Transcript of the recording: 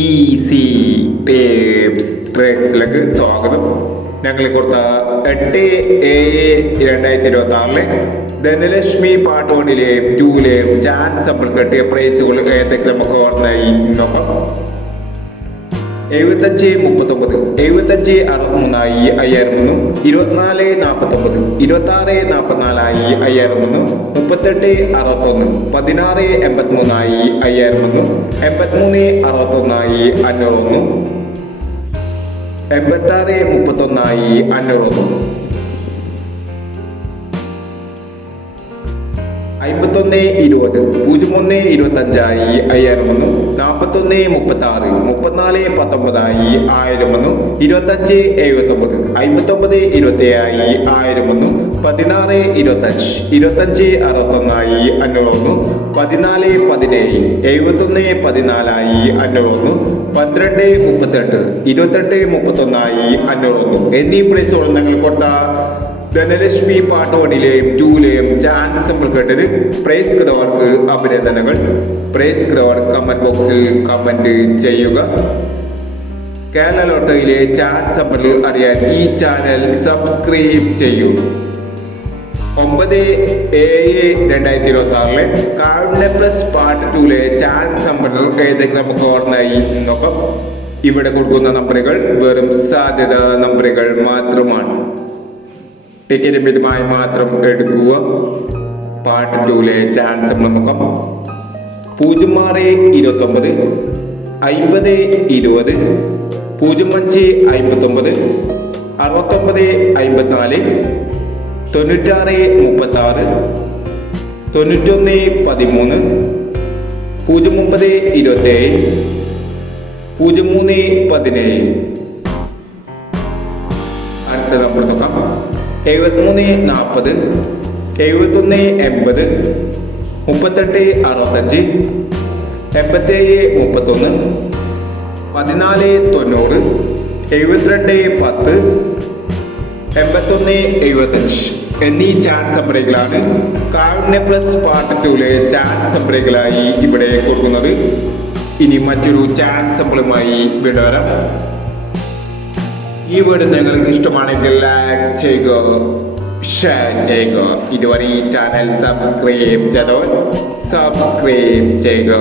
Easy tapes ട്രേഡ്സിലേക്ക് സ്വാഗതം. ഞങ്ങൾ കൊടുത്ത 8/7/2026 ധനലക്ഷ്മി പാർട്ട് 1-ലെയും 2-ലെയും ചാൻസ് നമ്മൾ കെട്ടിയ പ്രൈസുകൾ ഏതൊക്കെ നമുക്ക് ഓർമ്മയായി നോക്കാം. 75-39, 75-63 5300, 24-49, 26-44 5300, 38-61, 16-83 5300, 83-61 501, 86-31 501, 51-20, 01-25 501, 41-36, 34-19 1001, 25-79, 59-27 1001, 16-25, 25-61 501, 14-17, 71-14 501, 12-38, 28-31 501 എന്നീ പ്രൈസുകൾ ഞങ്ങൾ കൊടുത്ത ധനലക്ഷ്മി പാർട്ട് 1-ലെയും 2-ലെയും ചാൻസ് നമ്മൾ കേട്ടത്. പ്രൈസ് കിടവർക്ക് അഭിനന്ദനങ്ങൾ. പ്രൈസ് കിടവർ കമന്റ് ബോക്സിൽ കമന്റ് ചെയ്യുക. കേരള ലോട്ടറിയിലെ ചാൻസ് നമ്മൾ അറിയാൻ ഈ ചാനൽ സബ്സ്ക്രൈബ് ചെയ്യൂ. 9/7/2026 കാരുണ്യ പ്ലസ് പാർട്ട് 2-ലെ ചാൻസ് നമ്പറുകൾ ഏതൊക്കെ നമുക്ക് ഓർമ്മയായി നോക്കാം. ഇവിടെ കൊടുക്കുന്ന നമ്പറുകൾ വെറും സാധ്യത നമ്പറുകൾ മാത്രമാണ്. ടിക്കറ്റ് മിതമായി മാത്രം എടുക്കുക. പാർട്ട് 2-ലെ ചാൻസ് നമ്മൾ നോക്കാം. 06-29, 50-20, 05-59, 69-54, 96-36, 91-13, 09-27, 03-17. അടുത്ത നമ്പർ നോക്കാം. 73-40, 71-80, 38-65, 87-31, 14-90, 72-10, 81-75 എന്നീ ചാൻസ് നമ്പറുകളാണ് കാരുണ്യ പ്ലസ് പാർട്ട് 2-ലെ ചാൻസ് നമ്പറുകളായി ഇവിടെ കൊടുക്കുന്നത്. ഇനി മറ്റൊരു ചാൻസ് നമ്പറുമായി വിടാം. ഈ വീഡിയോ നിങ്ങൾക്ക് ഇഷ്ടമാണെങ്കിൽ ലൈക്ക് ചെയ്യുക, ഷെയർ ചെയ്യുക. ഇതുവരെ ഈ ചാനൽ സബ്സ്ക്രൈബ് ചെയ്തവർ സബ്സ്ക്രൈബ് ചെയ്യുക.